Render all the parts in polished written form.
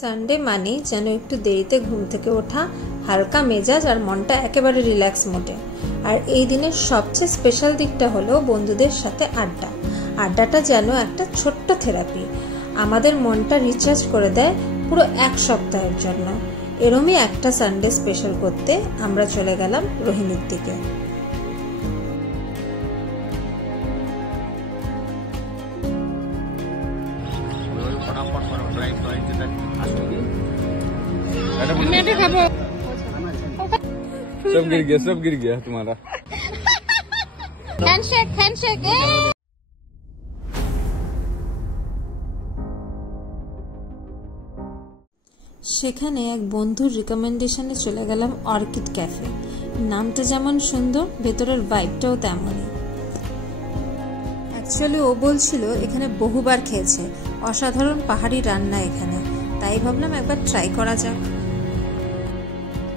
Sunday মানে যেন একটু দেরিতে ঘুম থেকে ওঠা, হালকা মেজাজ আর মনটা একেবারে রিল্যাক্স মোডে। আর এই দিনের সবচেয়ে স্পেশাল দিকটা হলো বন্ধুদের সাথে আড্ডা। আড্ডাটা যেন একটা ছোট্ট থেরাপি, আমাদের মনটা রিচার্জ করে দেয় পুরো এক সপ্তাহের জন্য। এরমই একটা সানডে স্পেশাল করতে আমরা চলে গেলাম রোহিণীর দিকে। सब गिर गया तुम्हारा। Handshake handshake. সেখানে এক বন্ধুর রিকমেন্ডেশনে চলে গেলাম অর্কিড ক্যাফে। নামটা যেমন সুন্দর, ভেতরের ভাইবটাও তেমনই। অ্যাকচুয়ালি ও বলছিল এখানে বহুবার খেয়েছে, অসাধারণ পাহাড়ি রান্না এখানে, তাই ভাবলাম একবার ট্রাই করা যাক।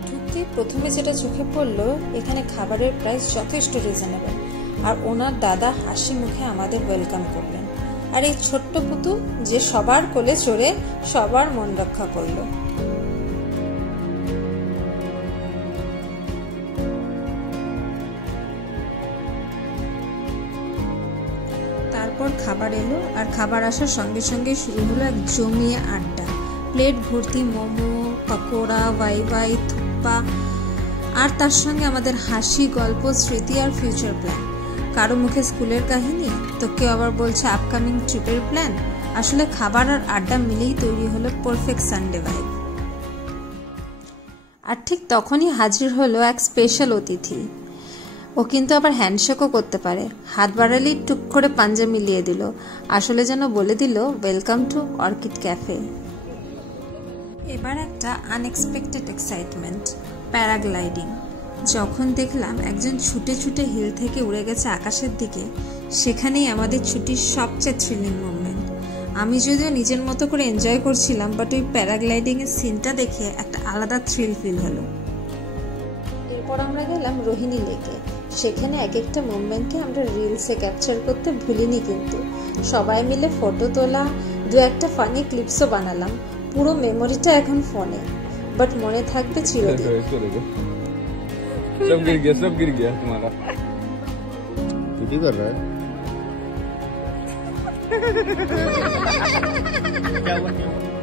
ঢুকতে প্রথমে যেটা চোখে পড়লো, এখানে খাবারের প্রাইস যথেষ্ট রিজনেবল, আর ওনার দাদা হাসি মুখে আমাদের ওয়েলকাম করলেন। আর এই ছোট্ট পুতুল যে সবার কোলে চড়ে সবার মন রক্ষা করলো। তারপর খাবার এলো, আর খাবার আসার সঙ্গে সঙ্গে শুরু হলো এক জমিয়ে আড্ডা। প্লেট ভর্তি মোমো, পকোড়া, ওয়াই থুপ্পা, আর তার সঙ্গে আমাদের হাসি, গল্প, স্মৃতি আর ফিউচার প্ল্যান। কারো মুখে স্কুলের কাহিনী, তো কেউ আবার বলছে আপকামিং ট্রিপের প্ল্যান। আসলে খাবার আর আড্ডা মিলেই তৈরি হলো পারফেক্ট সানডে ভাইব। আর ঠিক তখনই হাজির হলো এক স্পেশাল অতিথি। ও কিন্তু আবার হ্যান্ডশেকও করতে পারে, হাত বাড়ালেই টুক করে পাঞ্জা মিলিয়ে দিল। আসলে যেন বলে দিল ওয়েলকাম টু অর্কিড ক্যাফে। এবার একটা আনএক্সপেক্টেড এক্সাইটমেন্ট, প্যারাগ্লাইডিং। যখন দেখলাম একজন ছুটে ছুটে হিল থেকে উড়ে গেছে আকাশের দিকে, সেখানেই আমাদের ছুটির সবচেয়ে থ্রিলিং মুভমেন্ট। আমি যদিও নিজের মতো করে এনজয় করছিলাম, বাট ওই প্যারাগ্লাইডিং এর সিনটা দেখে একটা আলাদা থ্রিল ফিল হলো। এরপর আমরা গেলাম রোহিণী লেকে। সেখানে এক একটা মুভমেন্টকে আমরা রিলসে ক্যাপচার করতে ভুলিনি, কিন্তু সবাই মিলে ফটো তোলা, দু একটা ফানি ক্লিপসও বানালাম। পুরো মেমোরিটা এখন ফোনে, বাট মনে থাকবে চিরদিন। सब गिर गया तुम्हारा। चुटी कर रहा है।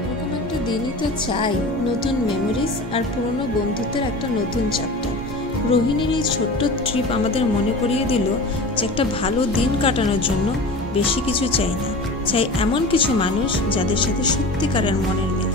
এরকম একটা দিনই তো চাই, নতুন মেমোরিজ আর পুরনো বন্ধুত্বের একটা নতুন চ্যাপ্টার। রোহিণীর এই ছোট্ট ট্রিপ আমাদের মনে করিয়ে দিল যে একটা ভালো দিন কাটানোর জন্য বেশি কিছু চাই না, চাই এমন কিছু মানুষ যাদের সাথে সত্যিকারের মনের মিল।